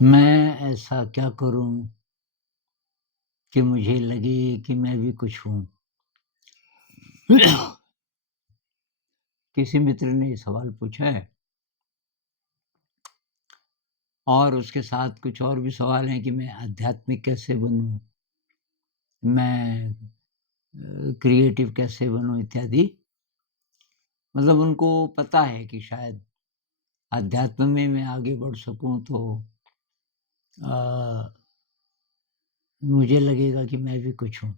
मैं ऐसा क्या करूं कि मुझे लगे कि मैं भी कुछ हूं। किसी मित्र ने ये सवाल पूछा है और उसके साथ कुछ और भी सवाल हैं कि मैं आध्यात्मिक कैसे बनूं, मैं क्रिएटिव कैसे बनूं इत्यादि। मतलब उनको पता है कि शायद अध्यात्म में मैं आगे बढ़ सकूं तो अ, मुझे लगेगा कि मैं भी कुछ हूं।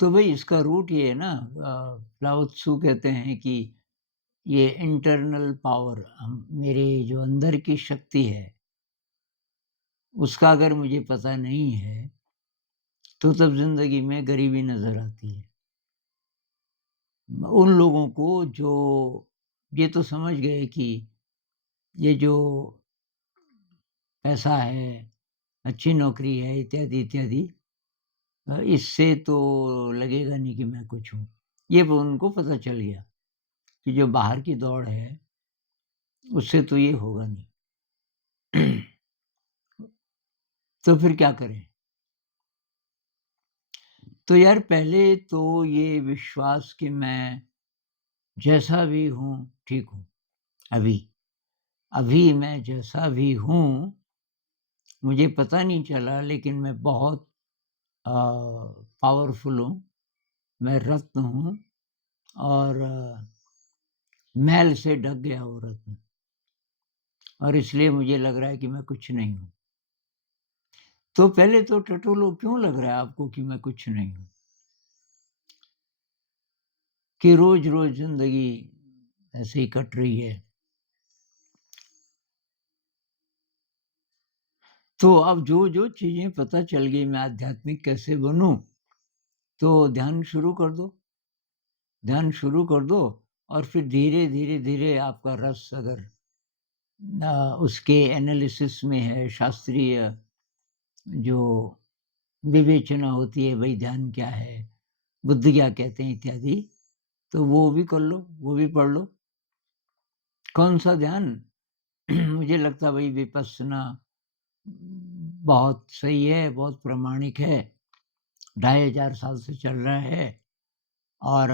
तो भई इसका रूट ये है ना, लाओ त्सु कहते हैं कि ये इंटरनल पावर, हम मेरे जो अंदर की शक्ति है, उसका अगर मुझे पता नहीं है, तो तब ज़िंदगी में गरीबी नज़र आती है। उन लोगों को जो ये तो समझ गए कि ये जो पैसा है, अच्छी नौकरी है, इत्यादि, इत्यादि, इससे तो लगेगा नहीं कि मैं कुछ हूँ। ये वो उनको पता चल गया कि जो बाहर की दौड़ है, उससे तो ये होगा नहीं। तो फिर क्या करें? तो यार पहले तो ये विश्वास कि मैं जैसा भी हूँ, ठीक हूँ, अभी। अभी मैं जैसा भी हूँ, मुझे पता नहीं चला लेकिन मैं बहुत अ, पावरफुल हूँ, मैं रत्न हूँ और मैल से ढक गया वो रत्न, और इसलिए मुझे लग रहा है कि मैं कुछ नहीं हूँ। तो पहले तो टटोलो, क्यों लग रहा है आपको कि मैं कुछ नहीं हूँ? कि रोज़-रोज़ ज़िंदगी ऐसे ही कट रही है। तो अब जो-जो चीज़ें पता चल गई मैं आध्यात्मिक कैसे बनूँ, तो ध्यान शुरू कर दो। ध्यान शुरू कर दो और फिर धीरे, धीरे, धीरे आपका रस अगर उसके एनालिसिस में है, शास्त्रीय जो विवेचना होती है, भई ध्यान क्या है, बुद्ध क्या कहते हैं इत्यादि, तो वो भी कर लो, वो भी पढ़ लो। कौन-सा ध्यान? मुझे लगता है भई विपस्सना बहुत सही है, बहुत प्रामाणिक है, 2500 साल से चल रहा है और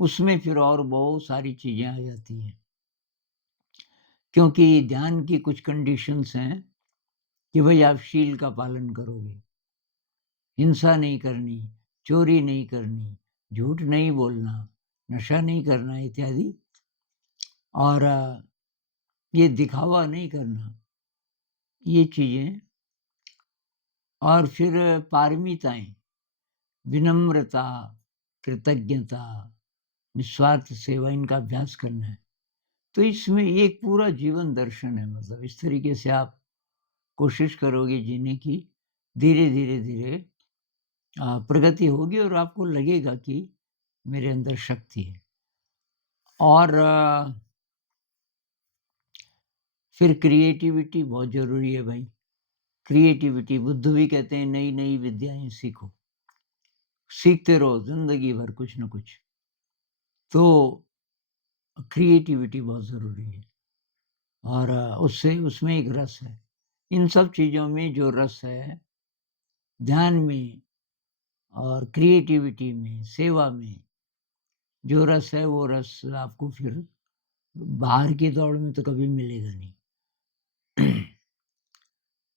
उसमें फिर और बहुत सारी चीज़ें आ जाती हैं। क्योंकि ध्यान की कुछ कंडीशंस हैं कि भई आप शील का पालन करोगे, हिंसा नहीं करनी, चोरी नहीं करनी, झूठ नहीं बोलना, नशा नहीं करना इत्यादि, और ये दिखावा नहीं करना, ये चीज़ें, और फिर पारमिताएँ, विनम्रता, कृतज्ञता, निस्वार्थ सेवा, इनका अभ्यास करना है। तो इसमें ये एक पूरा जीवन दर्शन है, मतलब इस तरीके से आप कोशिश करोगे जीने की, धीरे, धीरे, धीरे प्रगति होगी और आपको लगेगा कि मेरे अंदर शक्ति है। और फिर क्रिएटिविटी बहुत ज़रूरी है भाई। क्रिएटिविटी, बुद्ध भी कहते हैं नई-नई विद्याएँ सीखो। सीखते रहो ज़िंदगी भर कुछ न कुछ। तो क्रिएटिविटी बहुत ज़रूरी है और उससे उसमें एक रस है। इन सब चीज़ों में जो रस है, ध्यान में और क्रिएटिविटी में, सेवा में, जो रस है वो रस आपको फिर बाहर की दौड़ में तो कभी मिलेगा नहीं।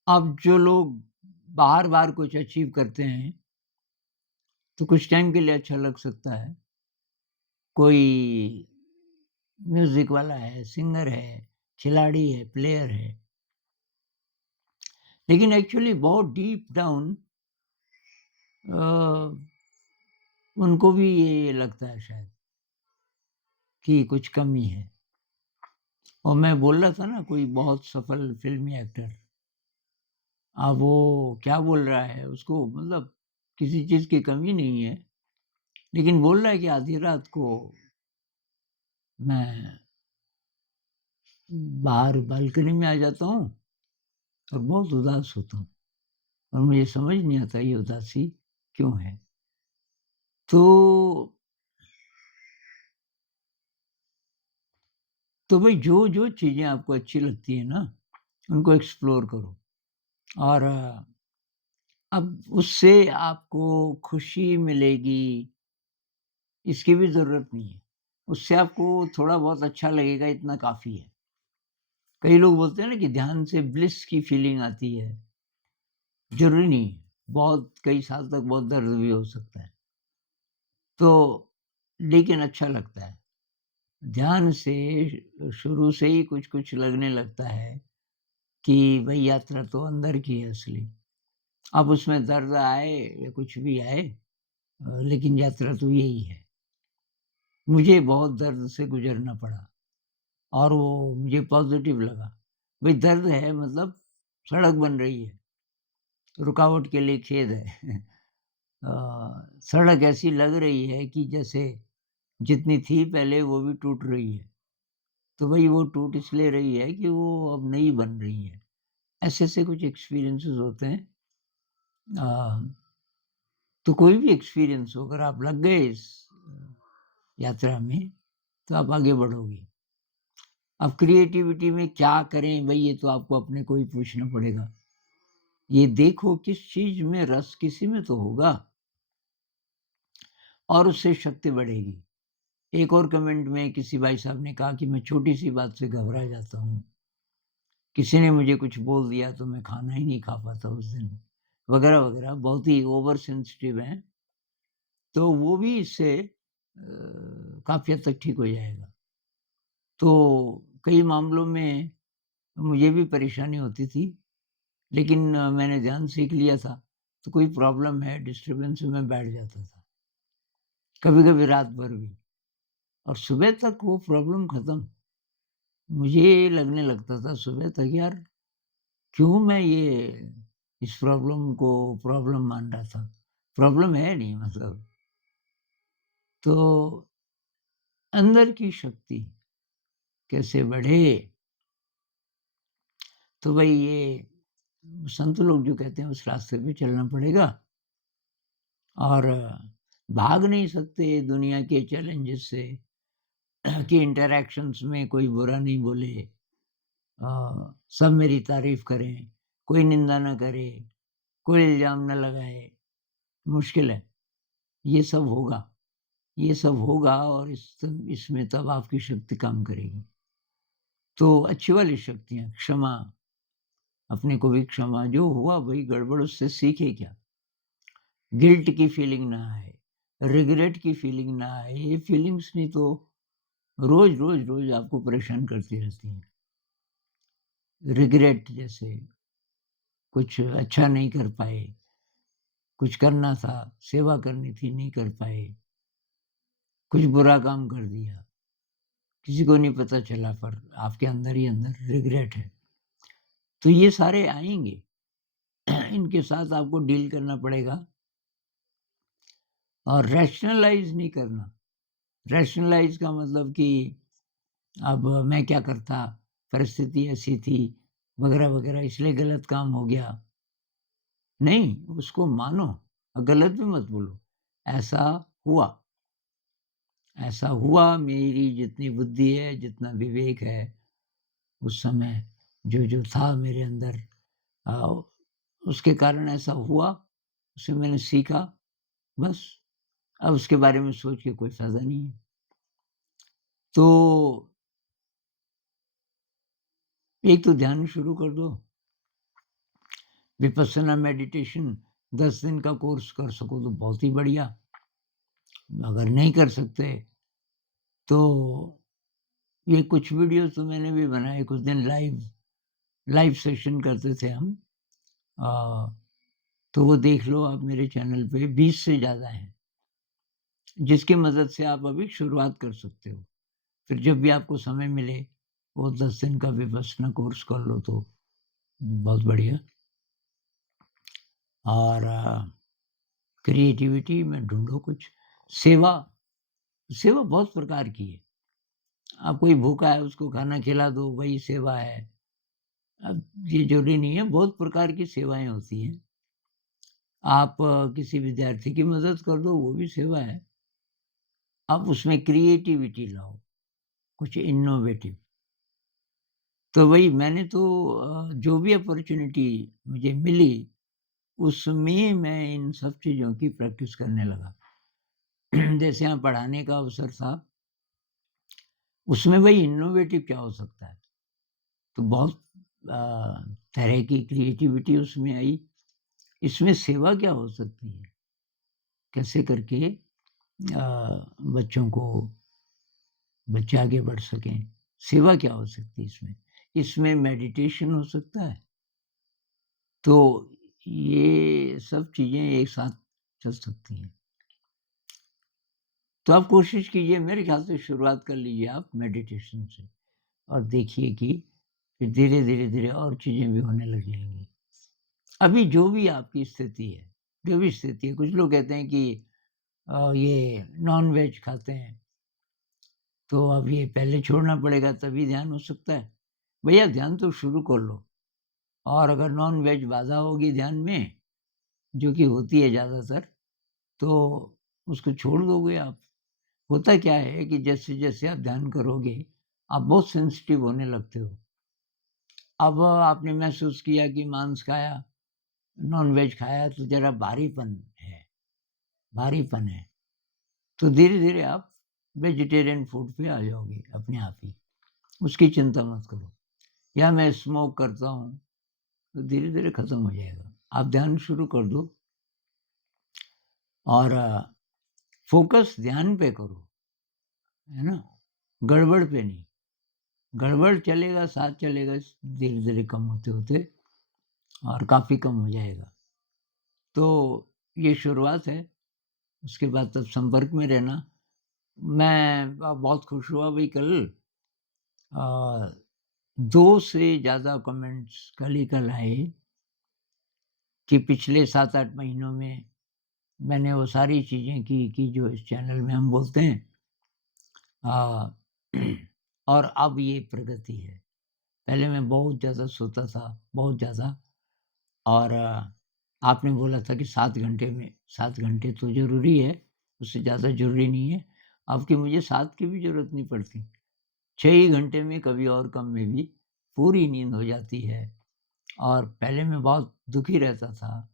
अब जो लोग बार-बार कुछ अचीव करते हैं, तो कुछ टाइम के लिए अच्छा लग सकता है। कोई म्यूज़िक वाला है, सिंगर है, खिलाड़ी है, प्लेयर है, लेकिन एक्चुअली बहुत डीप डाउन अ, उनको भी ये लगता है शायद कि कुछ कमी है। और मैं बोल रहा था ना, कोई बहुत सफल फ़िल्मी एक्टर, अब वो क्या बोल रहा है, उसको मतलब किसी चीज़ की कमी नहीं है, लेकिन बोल रहा है कि आधी रात को मैं बाहर बालकनी में आ जाता हूँ और बहुत उदास होता हूँ और मुझे समझ नहीं आता ये उदासी क्यों है। तो तो भाई जो चीज़ें आपको अच्छी लगती हैं ना, उनको एक्सप्लोर करो और अब उससे आपको खुशी मिलेगी, इसकी भी ज़रूरत नहीं है। उससे आपको थोड़ा बहुत अच्छा लगेगा, इतना काफ़ी है। कई लोग बोलते हैं ना कि ध्यान से ब्लिस की फीलिंग आती है, ज़रूरी नहीं है। बहुत कई साल तक बहुत दर्द भी हो सकता है। तो लेकिन अच्छा लगता है। ध्यान से शुरू से ही कुछ-कुछ लगने लगता है कि भई यात्रा तो अंदर की है असली। अब उसमें दर्द आए या कुछ भी आए लेकिन यात्रा तो यही है। मुझे बहुत दर्द से गुज़रना पड़ा और वो मुझे पॉज़िटिव लगा। भई दर्द है मतलब सड़क बन रही है, रुकावट के लिए खेद है। सड़क ऐसी लग रही है कि जैसे जितनी थी पहले वो भी टूट रही है। तो भई वो टूट इसलिए रही है कि वो अब नई बन रही है। ऐसे-ऐसे कुछ एक्सपीरियंसेस होते हैं। अ, तो कोई भी एक्सपीरियंस हो अगर आप लग गए इस यात्रा में, तो आप आगे बढ़ोगे। अब क्रिएटिविटी में क्या करें भई ये तो आपको अपने को ही पूछना पड़ेगा। ये देखो किस चीज़ में रस किसी में तो होगा और उससे शक्ति बढ़ेगी। एक और कमेंट में किसी भाई साहब ने कहा कि मैं छोटी-सी बात से घबरा जाता हूँ। किसी ने मुझे कुछ बोल दिया तो मैं खाना ही नहीं खा पाता उस दिन, वगैरह-वगैरह बहुत ही ओवर सेंसिटिव हैं, तो वो भी इससे काफ़ी हद तक ठीक हो जाएगा। तो कई मामलों में मुझे भी परेशानी होती थी, लेकिन मैंने ध्यान सीख लिया था, तो कोई प्रॉब्लम है, डिस्टर्बेंस में मैं बैठ जाता था, कभी-कभी रात भर भी और सुबह तक वो प्रॉब्लम खत्म। मुझे लगने लगता था सुबह तक यार क्यों मैं ये इस प्रॉब्लम को प्रॉब्लम मान रहा था? प्रॉब्लम है नहीं मतलब। तो अंदर की शक्ति कैसे बढ़े? तो भई ये संत लोग जो कहते हैं उस रास्ते पे चलना पड़ेगा और भाग नहीं सकते दुनिया के चैलेंजेस से कि इंटरैक्शंस में कोई बुरा नहीं बोले सब मेरी तारीफ़ करें, कोई निंदा ना करे, कोई इल्ज़ाम ना लगाए, मुश्किल है। ये सब होगा। ये सब होगा और इसमें तब आपकी शक्ति काम करेगी। तो अच्छी वाली शक्तियाँ, क्षमा, अपने को भी क्षमा, जो हुआ भई गड़बड़ उससे सीखे क्या? गिल्ट की फीलिंग ना आए, रिग्रेट की फीलिंग ना आए, ये फीलिंग्स नहीं तो रोज़, रोज़, रोज़ आपको परेशान करती रहती हैं। रिग्रेट जैसे कुछ अच्छा नहीं कर पाए, कुछ करना था, सेवा करनी थी, नहीं कर पाए, कुछ बुरा काम कर दिया, किसी को नहीं पता चला पर आपके अंदर ही अंदर रिग्रेट है। तो ये सारे आएँगे। इनके साथ आपको डील करना पड़ेगा और रैशनलाइज़ नहीं करना। रैशनलाइज़ का मतलब कि अब मैं क्या करता, परिस्थिति ऐसी थी, वगैरह-वगैरह इसलिए गलत काम हो गया। नहीं, उसको मानो गलत भी मत बोलो। ऐसा हुआ, ऐसा हुआ मेरी जितनी बुद्धि है, जितना विवेक है, उस समय जो था मेरे अंदर अ, उसके कारण ऐसा हुआ, उससे मैंने सीखा, बस। अब उसके बारे में सोच के कोई फ़ायदा नहीं है। तो एक तो ध्यान शुरू कर दो, विपस्सना मेडिटेशन 10 दिन का कोर्स कर सको तो बहुत ही बढ़िया। अगर नहीं कर सकते तो ये कुछ वीडियोज़ तो मैंने भी बनाए, कुछ दिन लाइव लाइव सेशन करते थे हम। अ, तो वो देख लो आप मेरे चैनल पे 20 से ज़्यादा हैं, जिसकी मदद से आप अभी शुरुआत कर सकते हो। फिर जब भी आपको समय मिले, वो 10 दिन का विपस्सना कोर्स कर लो तो बहुत बढ़िया। और क्रिएटिविटी में ढूँढो कुछ। सेवा, सेवा बहुत प्रकार की है। अब कोई भूखा है उसको खाना खिला दो वही सेवा है। अब ये ज़रूरी नहीं है, बहुत प्रकार की सेवाएँ होती हैं। आप किसी विद्यार्थी की मदद कर दो वो भी सेवा है। आप उसमें क्रिएटिविटी लाओ, कुछ इनोवेटिव। तो वही मैंने तो जो भी अपॉर्च्युनिटी मुझे मिली, उसमें मैं इन सब चीज़ों की प्रैक्टिस करने लगा। जैसे यहाँ पढ़ाने का अवसर था, उसमें वही इनोवेटिव क्या हो सकता है? तो बहुत अ, तरह की क्रिएटिविटी उसमें आई। इसमें सेवा क्या हो सकती है? कैसे करके बच्चों को बच्चे आगे बढ़ सकें? सेवा क्या हो सकती है इसमें? इसमें मेडिटेशन हो सकता है। तो ये सब चीज़ें एक साथ चल सकती हैं। तो आप कोशिश कीजिए, मेरे ख़्याल से शुरुआत कर लीजिए आप मेडिटेशन से और देखिए कि फिर धीरे-धीरे और चीज़ें भी होने लग जाएँगी। अभी जो भी आपकी स्थिति है, जो भी स्थिति है, कुछ लोग कहते हैं कि ये नॉन-वेज खाते हैं, तो अब ये पहले छोड़ना पड़ेगा तभी ध्यान हो सकता है। भैया ध्यान तो शुरू कर लो, और अगर नॉन-वेज बाधा होगी ध्यान में, जो कि होती है ज़्यादातर, तो उसको छोड़ दोगे आप। होता क्या है कि जैसे-जैसे आप ध्यान करोगे, आप बहुत सेंसिटिव होने लगते हो। अब आपने महसूस किया कि मांस खाया, नॉन-वेज खाया तो ज़रा भारीपन है। तो धीरे-धीरे आप वेजिटेरियन फूड पे आ जाओगे अपने आप ही, उसकी चिंता मत करो। या मैं स्मोक करता हूँ, तो धीरे-धीरे खत्म हो जाएगा। आप ध्यान शुरू कर दो और फ़ोकस ध्यान पे करो, है ना? गड़बड़ पे नहीं। गड़बड़ चलेगा, साथ चलेगा, धीरे-धीरे कम होते-होते और काफ़ी कम हो जाएगा। तो ये शुरुआत है, उसके बाद तब संपर्क में रहना। मैं बहुत खुश हुआ भई कल अ, 2 से ज़्यादा कमेंट्स कल ही कल आए कि पिछले 7-8 महीनों में मैंने वो सारी चीज़ें की जो इस चैनल में हम बोलते हैं। अ, और अब ये प्रगति है। पहले मैं बहुत ज़्यादा सोता था, बहुत ज़्यादा, और आपने बोला था कि 7 घंटे तो ज़रूरी है, उससे ज़्यादा ज़रूरी नहीं है। अब कि मुझे 7 की भी ज़रूरत नहीं पड़ती। 6 ही घंटे में, कभी और कम में भी पूरी नींद हो जाती है। और पहले मैं बहुत दुखी रहता था,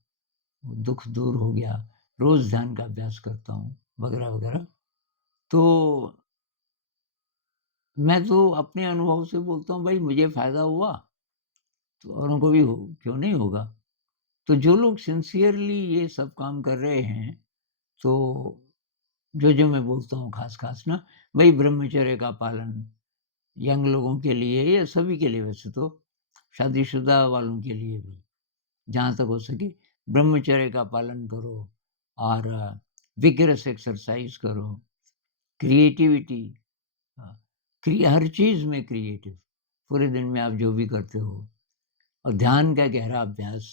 वो दुःख दूर हो गया। रोज़ ध्यान का अभ्यास करता हूँ, वगैरह-वगैरह। तो मैं तो अपने अनुभव से बोलता हूँ, भाई मुझे फ़ायदा हुआ, तो औरों को भी हो क्यों नहीं होगा? तो जो लोग सिंसियरली ये सब काम कर रहे हैं, तो जो मैं बोलता हूँ ख़ास-ख़ास ना, भई ब्रह्मचर्य का पालन, यंग लोगों के लिए या सभी के लिए, वैसे तो शादीशुदा वालों के लिए भी, जहाँ तक हो सके ब्रह्मचर्य का पालन करो और विगरस एक्सरसाइज़ करो, क्रिएटिविटी, हाँ, हर चीज़ में क्रिएटिव, पूरे दिन में आप जो भी करते हो, और ध्यान का गहरा अभ्यास,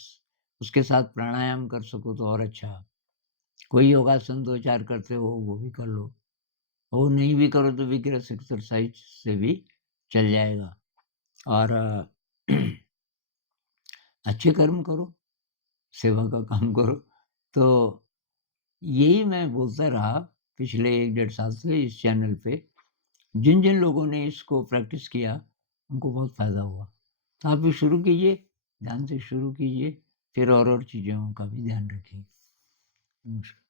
उसके साथ प्राणायाम कर सको तो और अच्छा। कोई योगासन 2-4 करते हो वो भी कर लो, वो नहीं भी करो तो विग्रस एक्सरसाइज से भी चल जाएगा। और अच्छे कर्म करो, सेवा का काम करो। तो यही मैं बोलता रहा पिछले 1 डेढ़ साल से इस चैनल पे। जिन-जिन लोगों ने इसको प्रैक्टिस किया, उनको बहुत फ़ायदा हुआ। तो आप भी शुरू कीजिए, ध्यान से शुरू कीजिए, फिर और चीज़ों का भी ध्यान रखिए। नमस्कार।